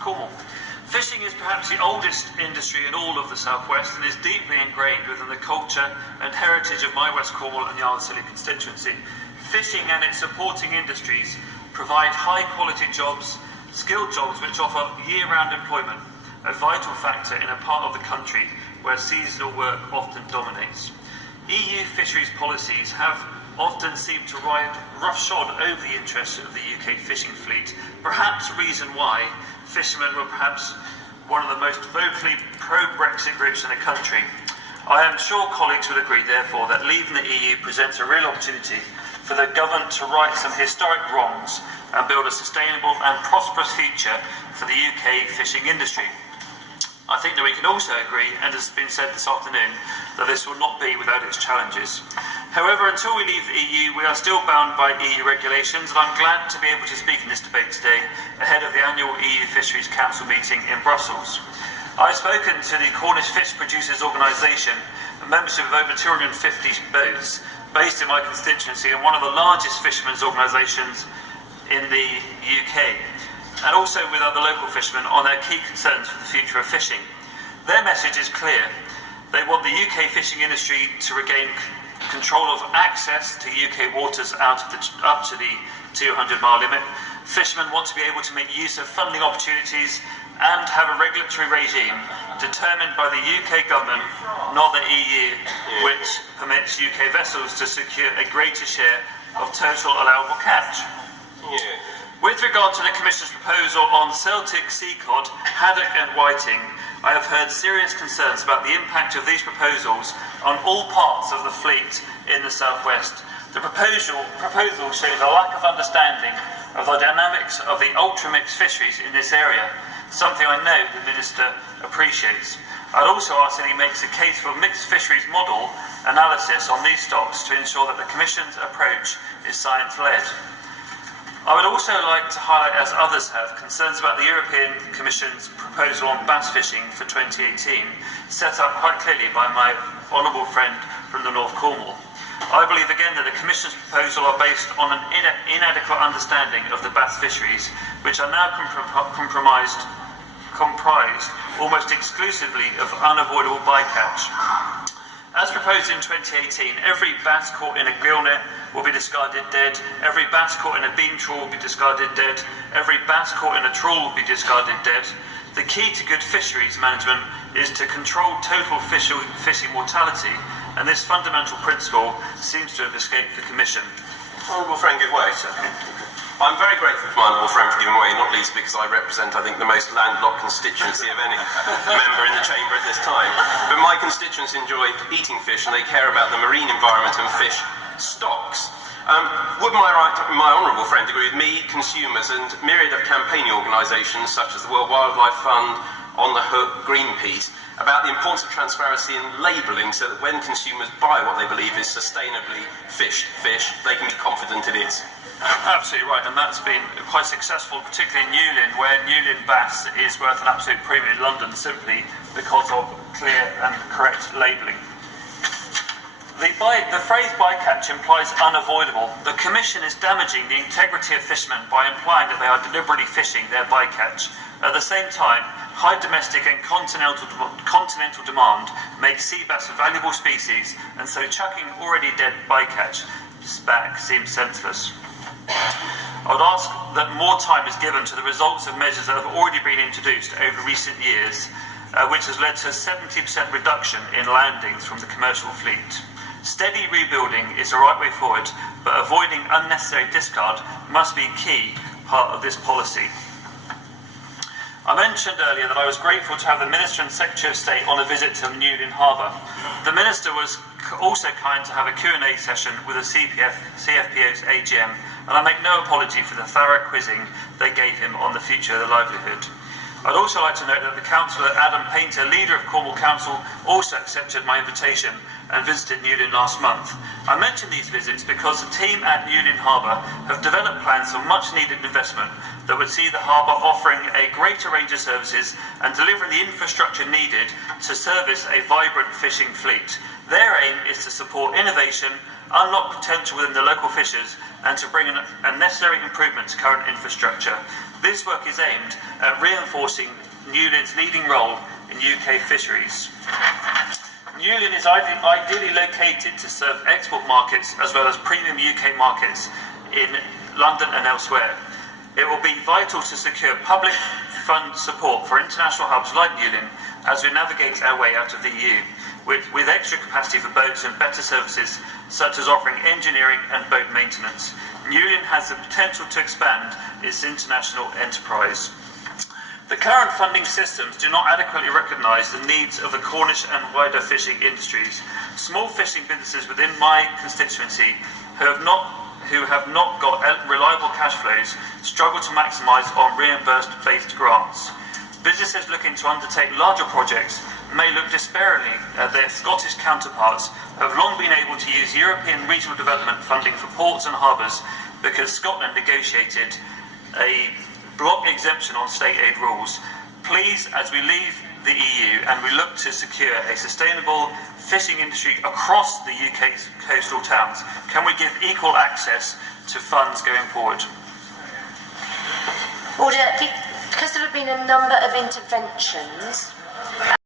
Cornwall. Fishing is perhaps the oldest industry in all of the southwest and is deeply ingrained within the culture and heritage of my West Cornwall and Yarra Scilly constituency. Fishing and its supporting industries provide high-quality jobs, skilled jobs which offer year-round employment, a vital factor in a part of the country where seasonal work often dominates. EU fisheries policies have often seemed to ride roughshod over the interests of the UK fishing fleet, perhaps a reason why fishermen were perhaps one of the most vocally pro-Brexit groups in the country. I am sure colleagues would agree, therefore, that leaving the EU presents a real opportunity for the government to right some historic wrongs and build a sustainable and prosperous future for the UK fishing industry. I think that we can also agree, and as has been said this afternoon, that this will not be without its challenges. However, until we leave the EU, we are still bound by EU regulations, and I'm glad to be able to speak in this debate today ahead of the annual EU Fisheries Council meeting in Brussels. I've spoken to the Cornish Fish Producers Organisation, a membership of over 250 boats, based in my constituency and one of the largest fishermen's organisations in the UK, and also with other local fishermen on their key concerns for the future of fishing. Their message is clear. They want the UK fishing industry to regain control of access to UK waters up to the 200-mile limit. Fishermen want to be able to make use of funding opportunities and have a regulatory regime determined by the UK government, not the EU, which permits UK vessels to secure a greater share of total allowable catch. With regard to the Commission's proposal on Celtic sea cod, haddock and whiting, I have heard serious concerns about the impact of these proposals on all parts of the fleet in the southwest. The proposal shows a lack of understanding of the dynamics of the ultra-mixed fisheries in this area, something I know the Minister appreciates. I'd also ask that he makes a case for mixed fisheries model analysis on these stocks to ensure that the Commission's approach is science-led. I would also like to highlight, as others have, concerns about the European Commission's proposal on bass fishing for 2018, set up quite clearly by my honourable friend from the North Cornwall. I believe again that the Commission's proposal are based on an inadequate understanding of the bass fisheries, which are now comprised almost exclusively of unavoidable bycatch. As proposed in 2018, every bass caught in a gill net will be discarded dead, every bass caught in a beam trawl will be discarded dead, every bass caught in a trawl will be discarded dead. The key to good fisheries management is to control total fishing mortality, and this fundamental principle seems to have escaped the Commission. Honourable friend, give way, sir. I'm very grateful for my honourable friend for giving way, not least because I represent, I think, the most landlocked constituency of any member in the chamber at this time. But my constituents enjoy eating fish and they care about the marine environment and fish stocks. Would my honourable friend agree with me, consumers and myriad of campaigning organisations such as the World Wildlife Fund, On the Hook, Greenpeace, about the importance of transparency in labelling so that when consumers buy what they believe is sustainably fished fish, they can be confident it is? Absolutely right, and that's been quite successful, particularly in Newlyn, where Newlyn bass is worth an absolute premium in London simply because of clear and correct labelling. The phrase bycatch implies unavoidable. The Commission is damaging the integrity of fishermen by implying that they are deliberately fishing their bycatch. At the same time, high domestic and continental demand makes sea bass a valuable species, and so chucking already dead bycatch back seems senseless. I would ask that more time is given to the results of measures that have already been introduced over recent years, which has led to a 70% reduction in landings from the commercial fleet. Steady rebuilding is the right way forward, but avoiding unnecessary discard must be a key part of this policy. I mentioned earlier that I was grateful to have the Minister and Secretary of State on a visit to Newlyn Harbour. The Minister was also kind to have a Q&A session with the CFPO's AGM, and I make no apology for the thorough quizzing they gave him on the future of the livelihood. I'd also like to note that the Councillor Adam Painter, leader of Cornwall Council, also accepted my invitation and visited Newlyn last month. I mention these visits because the team at Newlyn Harbour have developed plans for much needed investment that would see the harbour offering a greater range of services and delivering the infrastructure needed to service a vibrant fishing fleet. Their aim is to support innovation, unlock potential within the local fishers and to bring a necessary improvement to current infrastructure. This work is aimed at reinforcing Newlin's leading role in UK fisheries. Newlin is ideally located to serve export markets as well as premium UK markets in London and elsewhere. It will be vital to secure public fund support for international hubs like Newlin as we navigate our way out of the EU, with extra capacity for boats and better services such as offering engineering and boat maintenance. Newlin has the potential to expand its international enterprise. The current funding systems do not adequately recognise the needs of the Cornish and wider fishing industries. Small fishing businesses within my constituency who have not got reliable cash flows struggle to maximise on reimbursed-based grants. Businesses looking to undertake larger projects may look despairingly at their Scottish counterparts who have long been able to use European regional development funding for ports and harbours because Scotland negotiated a block exemption on state aid rules. Please, as we leave the EU and we look to secure a sustainable fishing industry across the UK's coastal towns, can we give equal access to funds going forward? Order. Because there have been a number of interventions,